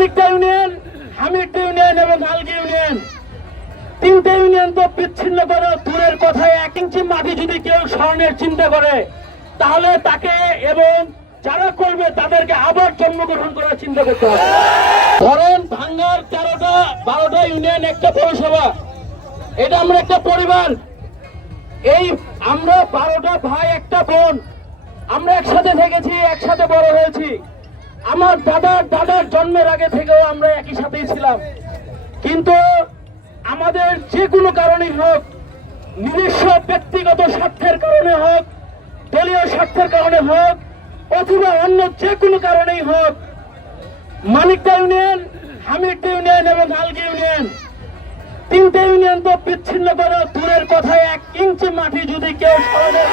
মানিকটা union, হামিদটা union এবং Algi union. তিনটে union তো বিচ্ছিন্ন করে, দূরের কথায় এক ইঞ্চি মাটি যদি কেউ স্মরণের চিন্তা করে, তাহলে তাকে এবং যারা করবে তাদেরকে আবার জন্মগ্রহণ করার চিন্তা করতে হবে। ধরেন ভাঙ্গার তেরোটা, বারোটা ইউনিয়ন একটা পৌরসভা। এটা আমরা একটা পরিবার। এই আমরা বারোটা ভাই, একটা বোন। আমরা একসাথে থেকেছি, একসাথে বড় হয়েছি। আমার দাদার দাদার জন্মের আগে থেকেও আমরা একই সাথেই ছিলাম। কিন্তু আমাদের যে কোনো কারণেই হোক, নিজস্ব ব্যক্তিগত স্বার্থের কারণে হোক, দলীয় স্বার্থের কারণে হোক, অথবা অন্য যে কোনো কারণেই হোক মানিকটা ইউনিয়ন হামিদটা ইউনিয়ন এবং আলগি ইউনিয়ন, তিনটে ইউনিয়ন তো বিচ্ছিন্ন করে দূরের কথায় এক ইঞ্চি মাটি যদি কেউ স্মরণের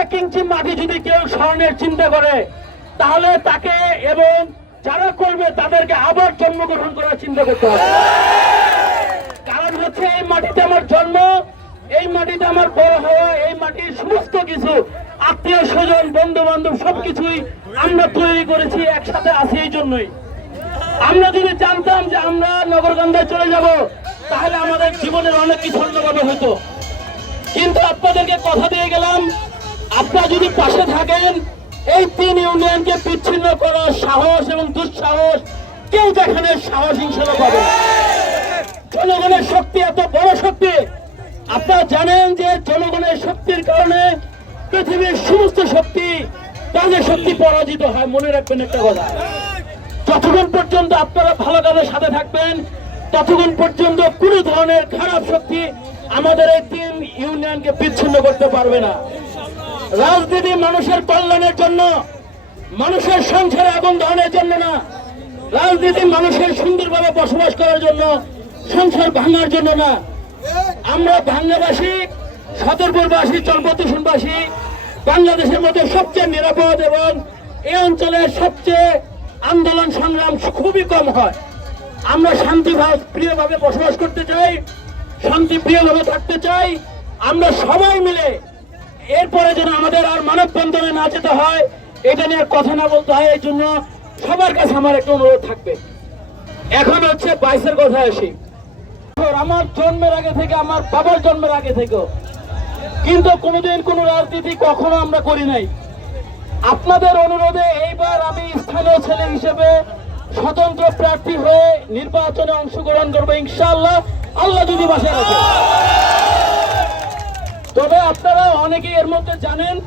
এক ইঞ্চি মাটি যদি কেউ স্মরণের চিন্তা করে তাহলে তাকে এবং যারা করবে তাদেরকে আবার জন্মগ্রহণ করার চিন্তা করতে হবে। কারণ হচ্ছে এই মাটিতে আমার জন্ম, এই মাটিতে আমার বড় হওয়া, এই মাটির সমস্ত কিছু, আত্মীয় স্বজন বন্ধু বান্ধব সবকিছুই আমরা তৈরি করেছি, একসাথে আছি এই জন্যই। আমরা যদি জানতাম যে আমরা নগরগন্ধায় চলে যাব, তাহলে আমাদের জীবনের অনেক কিছু অন্যভাবে হতো। কিন্তু আপনাদেরকে কথা দিয়ে গেলাম, আপনারা যদি পাশে থাকেন এই তিন ইউনিয়নকে বিচ্ছিন্ন করার সাহস এবং দুঃসাহস কেউ দেখানে সাহস হিংসা পাবে? জনগণের শক্তি এত বড় শক্তি। আপনারা জানেন যে জনগণের শক্তির কারণে পৃথিবীর সমস্ত শক্তি তাদের শক্তি পরাজিত হয়। মনে রাখবেন একটা কথা। যতক্ষণ পর্যন্ত আপনারা ভালো কাজের সাথে থাকবেন, ততক্ষণ পর্যন্ত কোনো ধরনের খারাপ শক্তি আমাদের এই তিন ইউনিয়নকে বিচ্ছিন্ন করতে পারবে না। রাজনীতি মানুষের কল্যাণের জন্য, মানুষের সংসারে আগুন দহনের জন্য না, রাজনীতি মানুষের সুন্দরভাবে বসবাস করার জন্য, সংসার ভাঙার জন্য না। আমরা বাংলাবাসী, সতর্কবাসী চলপতুষণবাসী বাংলাদেশের মধ্যে সবচেয়ে নিরাপদ এবং এই অঞ্চলের সবচেয়ে আন্দোলন সংগ্রাম খুবই কম হয়। আমরা শান্তি প্রিয়ভাবে বসবাস করতে চাই, শান্তি প্রিয়ভাবে থাকতে চাই, আমরা সবাই মিলে এরপরে যেন আমাদের আর মানব বন্ধনে না যেতে হয়, এটা নিয়ে কথা না বলতে হয়, এই জন্য সবার কাছে আমার একটা অনুরোধ থাকবে। এখন হচ্ছে বাইশের কথা আসি। আমার জন্মের আগে থেকে, আমার বাবার জন্মের আগে থেকে কিন্তু কোনোদিন কোনো রাজনীতি কখনো আমরা করি নাই। আপনাদের অনুরোধে এইবার আমি স্থানীয় ছেলে হিসেবে স্বতন্ত্র প্রার্থী হয়ে নির্বাচনে অংশগ্রহণ করব, ইনশাআল্লাহ। আল্লাহ যদি বাসায় রাখে। তবে আপনারা অনেকেই এর মধ্যে জানেন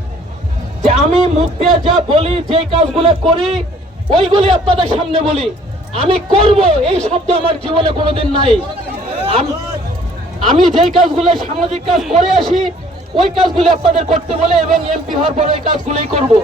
যে আমি মুখ দিয়ে যা বলি যে কাজগুলো করি, ওইগুলি আপনাদের সামনে বলি। আমি করব, এই শব্দ আমার জীবনে কোনোদিন নাই। আম- যেই কাজগুলো সামাজিক কাজ করে আসি, ওই কাজগুলি আপনাদের করতে বলে এবং এমপি হওয়ার পর ওই কাজগুলোই করব।